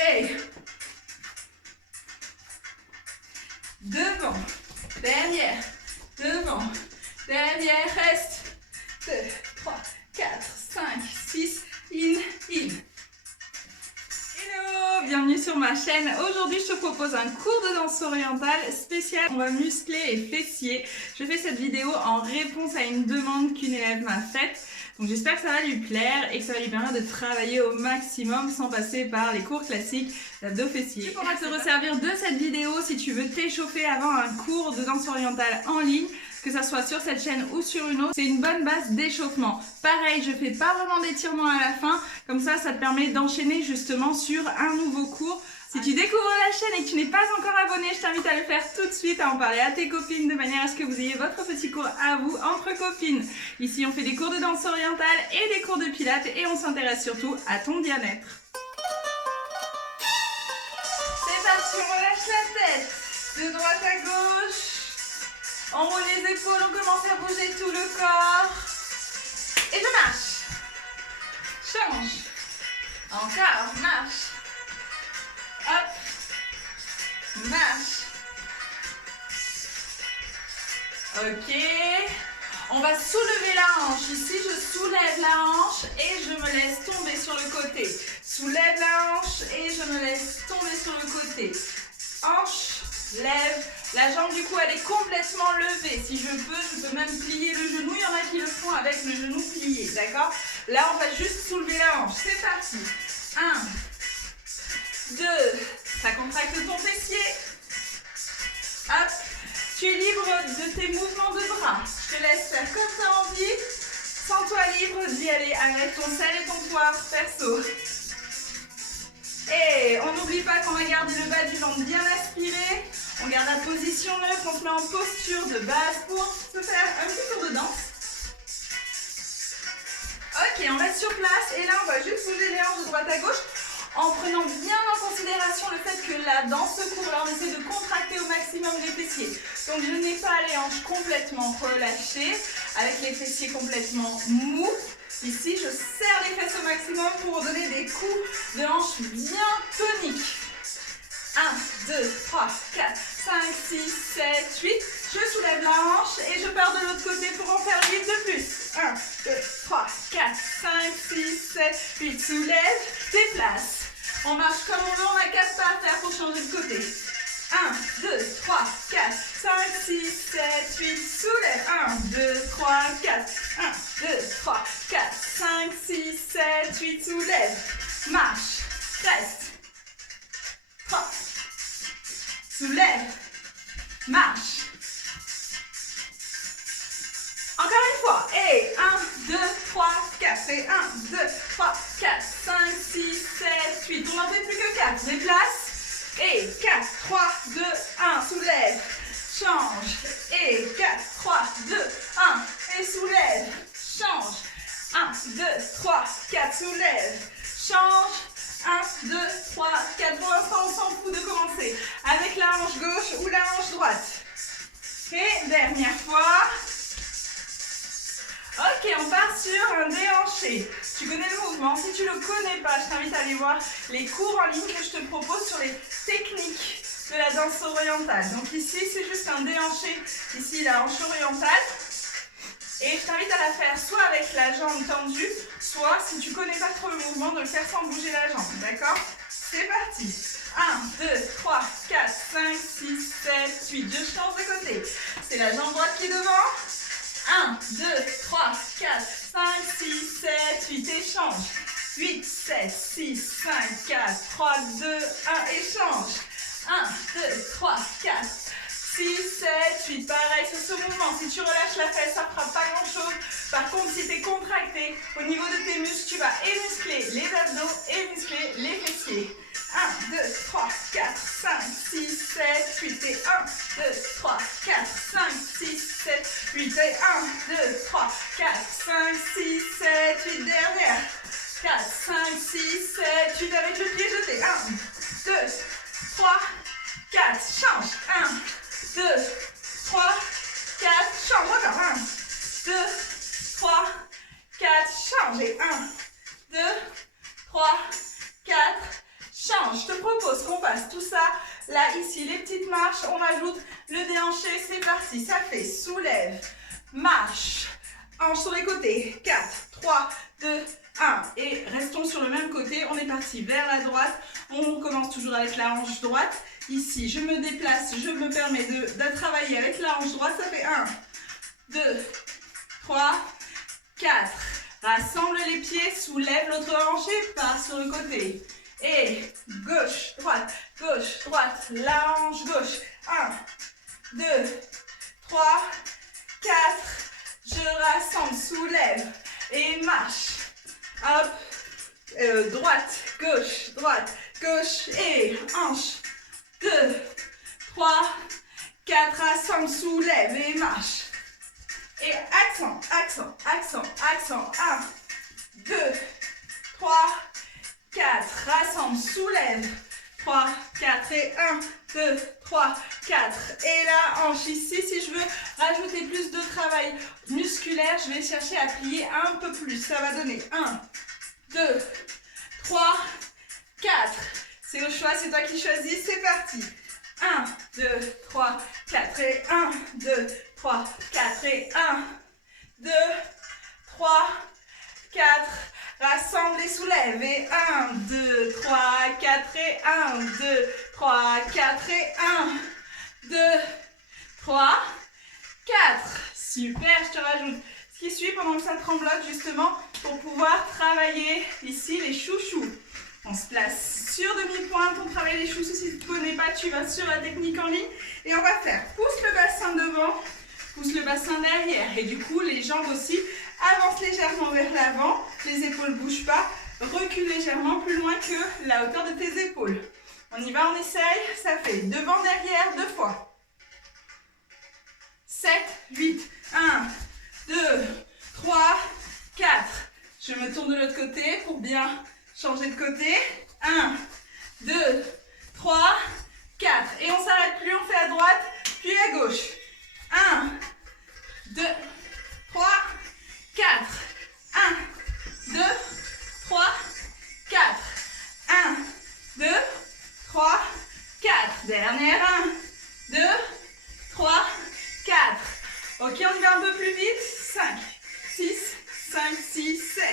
Et devant, derrière, devant, derrière, reste. 2, 3, 4, 5, 6, in. Hello, bienvenue sur ma chaîne. Aujourd'hui, je te propose un cours de danse orientale spécial. On va muscler et fessiers. Je fais cette vidéo en réponse à une demande qu'une élève m'a faite. Donc j'espère que ça va lui plaire et que ça va lui permettre de travailler au maximum sans passer par les cours classiques d'abdos fessiers. Tu pourras te resservir de cette vidéo si tu veux t'échauffer avant un cours de danse orientale en ligne, que ça soit sur cette chaîne ou sur une autre. C'est une bonne base d'échauffement. Pareil, je fais pas vraiment d'étirement à la fin, comme ça te permet d'enchaîner justement sur un nouveau cours. Si tu découvres la chaîne et que tu n'es pas encore abonné, je t'invite à le faire tout de suite, à en parler à tes copines de manière à ce que vous ayez votre petit cours à vous entre copines. Ici, on fait des cours de danse orientale et des cours de pilates et on s'intéresse surtout à ton bien-être. C'est parti, on relâche la tête, de droite à gauche. On roule les épaules, on commence à bouger tout le corps. Et je marche. Change. Encore, marche. Hop. Marche. Ok. On va soulever la hanche. Ici, je soulève la hanche et je me laisse tomber sur le côté. Soulève la hanche et je me laisse tomber sur le côté. Hanche, lève. La jambe du coup elle est complètement levée. Si je peux même plier le genou. Il y en a qui le font avec le genou plié, d'accord? Là on va juste soulever la hanche. C'est parti. 1, 2, ça contracte ton fessier. Hop. Tu es libre de tes mouvements de bras. Je te laisse faire comme tu as envie. Sens-toi libre d'y aller avec ton sel et ton poivre perso. Et on n'oublie pas qu'on va garder le bas du ventre bien aspiré. On garde la position neutre, on se met en posture de base pour se faire un petit tour de danse. Ok, on reste sur place et là on va juste bouger les hanches de droite à gauche en prenant bien en considération le fait que là, dans ce cours-là, on essaie de contracter au maximum les fessiers. Donc je n'ai pas les hanches complètement relâchées, avec les fessiers complètement mous. Ici, je serre les fesses au maximum pour donner des coups de hanches bien toniques. 1, 2, 3, 4, 5, 6, 7, 8. Je soulève la hanche et je pars de l'autre côté pour en faire 8 de plus. 1, 2, 3, 4, 5, 6, 7, 8. Soulève, déplace. On marche comme on veut, on n'a qu'à pas à faire pour changer de côté. 1, 2, 3, 4, 5, 6, 7, 8. Soulève. 1, 2, 3, 4. 1, 2, 3, 4, 5, 6, 7, 8. Soulève. Marche. Reste. 3. Soulève. Marche. Encore une fois. Et 1, 2, 3, 4. Et 1, 2, 3, 4, 5, 6, 7, 8. On n'en fait plus que 4. Déplace. Et 4, 3, 2, 1. Soulève. Change. Et 4, 3, 2, 1. Et soulève. Change. 1, 2, 3, 4. Soulève. Change. 1, 2, 3, 4. Pour l'instant, on s'en fout de commencer avec la hanche gauche ou la hanche droite. Et dernière fois. Ok, on part sur un déhanché. Tu connais le mouvement. Si tu ne le connais pas, je t'invite à aller voir les cours en ligne que je te propose sur les techniques de la danse orientale. Donc ici, c'est juste un déhanché. Ici, la hanche orientale. Et je t'invite à la faire soit avec la jambe tendue, soit, si tu ne connais pas trop le mouvement, de le faire sans bouger la jambe. D'accord? C'est parti. 1, 2, 3, 4, 5, 6, 7, 8. Je change de côté. C'est la jambe droite qui est devant. 1, 2, 3, 4, 5, 6, 7, 8. Échange. 8, 7, 6, 5, 4, 3, 2, 1. Échange. 1, 2, 3, 4. 6, 7, 8, pareil sur ce mouvement. Si tu relâches la fesse, ça ne fera pas grand chose. Par contre, si tu es contracté au niveau de tes muscles, tu vas et muscler les abdos et muscler les fessiers. 1, 2, 3, 4, 5, 6, 7, 8 et 1, 2, 3, 4, 5, 6, 7, 8 et 1, 2, 3, 4, 5, 6, 7, 8 derrière. 4, 5, 6, 7, 8 avec le pied jeté. 1, 2, 3, 4, change. 1, 2, 3, 4, change. Encore. 1, 2, 3, 4, change. Et 1, là, ici, les petites marches, on rajoute le déhanché, c'est parti. Ça fait soulève, marche, hanche sur les côtés. 4, 3, 2, 1. Et restons sur le même côté, on est parti vers la droite. On commence toujours avec la hanche droite. Ici, je me déplace, je me permets de travailler avec la hanche droite. Ça fait 1, 2, 3, 4. Rassemble les pieds, soulève l'autre hanche et pars sur le côté. Et gauche, droite, la hanche gauche. 1, 2, 3, 4. Je rassemble, soulève et marche. Hop, droite, gauche et hanche. 2, 3, 4, rassemble, soulève et marche. Et accent. 1, 2, 3, 4. Rassemble, soulève. 3, 4 et 1, 2, 3, 4. Et la hanche ici, si je veux rajouter plus de travail musculaire, je vais chercher à plier un peu plus. Ça va donner 1, 2, 3, 4. C'est au choix, c'est toi qui choisis, c'est parti. 1, 2, 3, 4 et 1, 2, 3, 4 et 1, 2, 3, 4. Rassemble et soulève et 1, 2, 3, 4 et 1, 2, 3, 4 et 1, 2, 3, 4. Super, je te rajoute ce qui suit pendant que ça tremblote justement pour pouvoir travailler ici les chouchous. On se place sur demi-pointe, on travaille les chouchous. Si tu ne connais pas, tu vas sur la technique en ligne et on va faire pousse le bassin devant, pousse le bassin derrière et du coup les jambes aussi avance légèrement vers l'avant, les épaules ne bougent pas, recule légèrement plus loin que la hauteur de tes épaules. On y va, on essaye, ça fait devant, derrière, 2 fois. 7, 8, 1, 2, 3, 4. Je me tourne de l'autre côté pour bien changer de côté. 1, 2, 3, 4. Et on ne s'arrête plus, on fait à droite, puis à gauche. 1, 2, 3, 4. 1, 2, 3, 4. 1, 2, 3, 4. Dernière. 1, 2, 3, 4. Ok, on y va un peu plus vite. 5, 6, 5, 6, 7.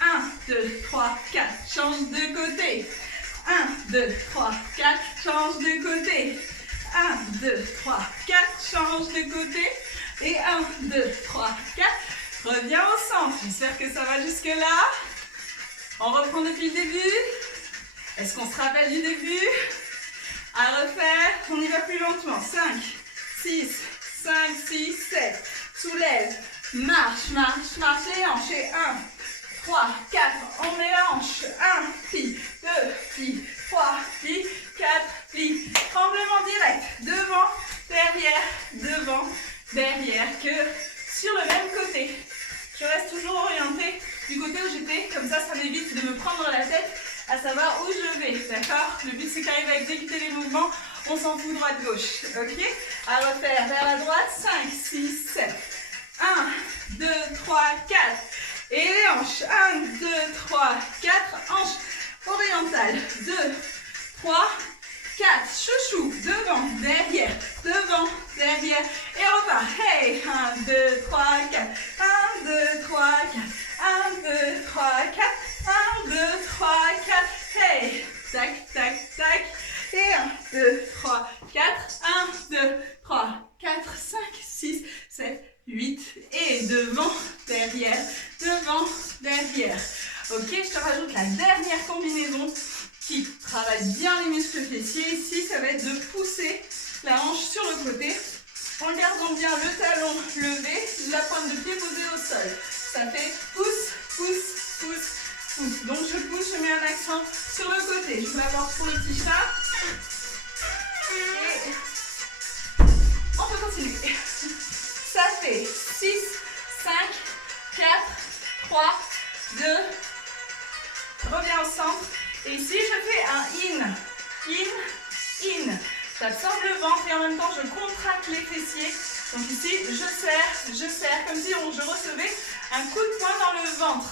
1, 2, 3, 4. Change de côté. 1, 2, 3, 4. Change de côté. 1, 2, 3, 4. Change de côté. Et 1, 2, 3, 4. Reviens au centre. J'espère que ça va jusque-là. On reprend depuis le début. Est-ce qu'on se rappelle du début? À refaire. On y va plus lentement. 5, 6, 5, 6, 7. Soulève. Marche, marche, marche les hanches. Et 1, 3, 4. On met la hanche. 1, plie. 2, plie. 3, plie. 4, plie. Tremblement direct. Devant, derrière, devant, derrière. Que sur le même côté. Je reste toujours orientée du côté où j'étais, comme ça m'évite de me prendre la tête à savoir où je vais, d'accord? Le but c'est qu'arrive à exécuter les mouvements, on s'en fout droite-gauche, ok? À refaire vers la droite, 5, 6, 7, 1, 2, 3, 4, et les hanches, 1, 2, 3, 4, hanches orientales, 2, 3, 4, chouchou, devant, derrière, et on repart, hey, 1, 2, 3, 4, 1, 2, 3, 4, 1, 2, 3, 4, 1, 2, 3, 4, hey, tac, tac, tac, et 1, 2, 3, 4, 1, 2, 3, 4, 5, 6, 7, 8, et devant, derrière, ok, je te rajoute la dernière combinaison qui travaille bien les muscles fessiers. Ici, ça va être de pousser la hanche sur le côté en gardant bien le talon levé, la pointe de pied posée au sol. Ça fait pousse, pousse, pousse, pousse. Donc je pousse, je mets un accent sur le côté. Je vais avoir pour le petit chat. Et on peut continuer. Ça fait 6, 5, 4, 3, 2. Reviens au centre. Et ici, je fais un in. J'absorbe le ventre et en même temps, je contracte les fessiers. Donc ici, je serre, comme si je recevais un coup de poing dans le ventre.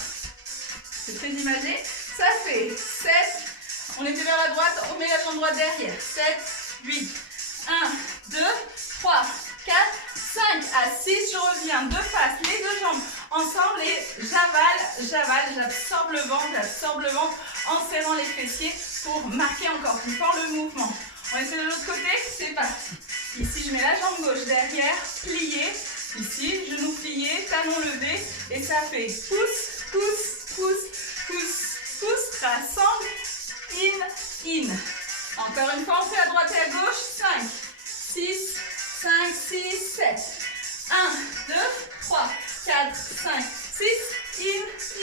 C'est très imagé. Ça fait 7. On était vers la droite, on met la jambe droite derrière. 7, 8. 1, 2, 3, 4, 5. À 6, je reviens de face, les deux jambes ensemble et j'avale, j'absorbe le ventre en serrant les fessiers pour marquer encore plus fort le mouvement. On essaie de l'autre côté, c'est parti. Ici, je mets la jambe gauche derrière, pliée. Ici, genou plié, talon levé et ça fait pouce, pouce, pouce, pouce, pouce, rassemble, in. Encore une fois, on fait à droite et à gauche, 5, 6, 5, 6, 7. 1, 2, 3, 4, 5, 6,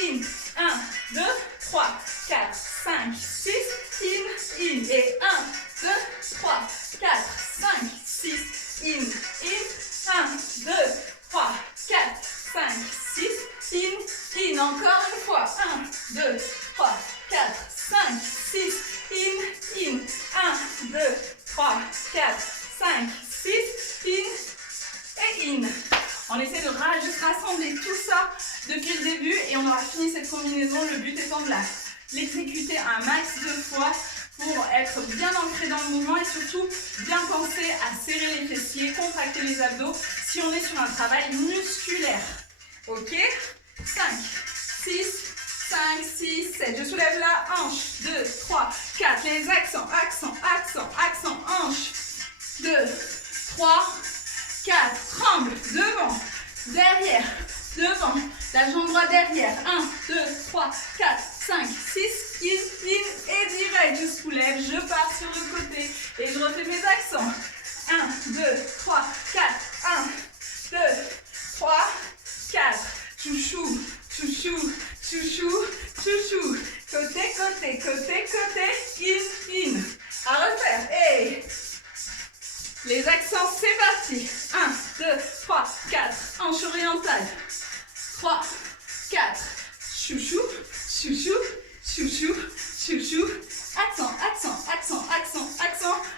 in. 1, 2, 3, 4, 5, 6, in. Et 1, 2, 3, 4, 5, 6, in. 1, 2, 3, 4, 5, 6, in. Encore une fois. 1, 2, 3, 4, 5, 6, in. 1, 2, 3, 4, 5, 6, in. On essaie de juste rassembler tout ça depuis le début et on aura fini cette combinaison. Le but étant de l'exécuter un max de fois pour être bien ancré dans le mouvement et surtout bien penser à serrer les fessiers, contracter les abdos si on est sur un travail musculaire. Ok? 5, 6, 5, 6, 7. Je soulève la hanche. 2, 3, 4. Les accents, hanche. 2, 3, 4. Tremble. Devant, derrière, devant. La jambe droite derrière. 1, 2, 3, 4, 5, 6. In et direct. Je soulève, je pars sur le côté et je refais mes accents. 1, 2, 3, 4. 1, 2, 3, 4. Chouchou, chouchou, chouchou, chouchou. Côté, in. À refaire. Et les accents, c'est parti. 1, 2, 3, 4. Hanche orientale. 3, 4. Chouchou, chouchou, chouchou, chouchou. Accent,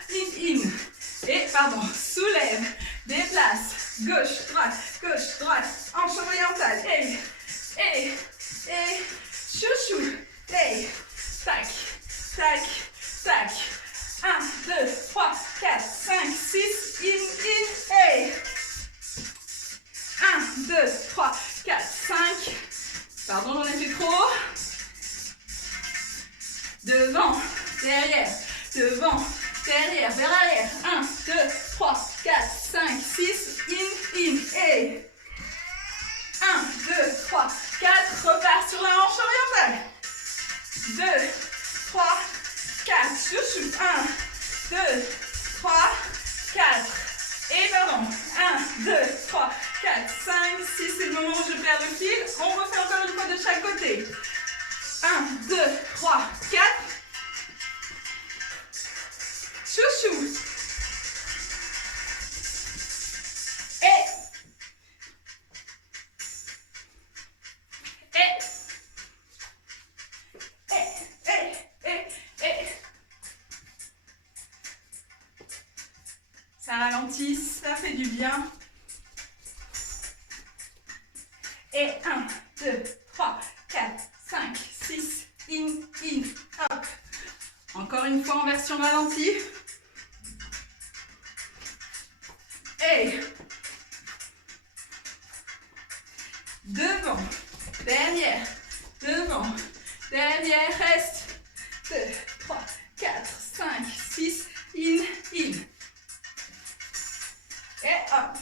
in. Et, soulève, déplace. Gauche, droite. Hanche orientale. Et, chouchou. Et, tac, tac, tac. 1, 2, 3, 4, 5, 6, in, et 1, 2, 3, 4, 5. Pardon, j'en ai fait trop. Devant, derrière, vers l'arrière. 1, 2, 3, 4, 5, 6, in, et 1, 2, 3, 4, repart sur la hanche orientale. 2, 3, 4, chouchou. 1, 2, 3, 4. Et 1, 2, 3, 4, 5, 6. C'est le moment où je perds le fil. On refait encore une fois de chaque côté. 1, 2, 3, 4. Chouchou. Ça ralentit, ça fait du bien. Et 1, 2, 3, 4, 5, 6, in, hop. Encore une fois en version ralentie. Et devant, derrière, reste. 2, 3, 4, 5, 6, in. Et hop.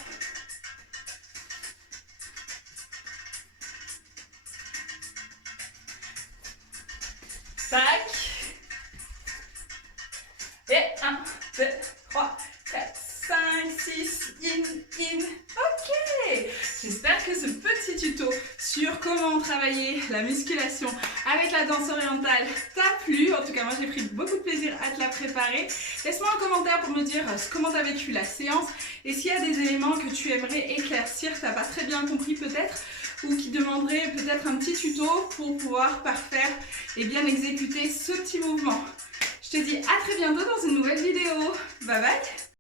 Tac. Et 1, 2, 3, 4, 5, 6, in. Ok. J'espère que ce petit tuto sur comment travailler la musculation avec la danse orientale t'a plu. En tout cas, moi j'ai pris beaucoup de plaisir à te la préparer. Laisse-moi un commentaire pour me dire comment tu as vécu la séance et s'il y a des éléments que tu aimerais éclaircir, que tu n'as pas très bien compris peut-être, ou qui demanderaient peut-être un petit tuto pour pouvoir parfaire et bien exécuter ce petit mouvement. Je te dis à très bientôt dans une nouvelle vidéo. Bye bye.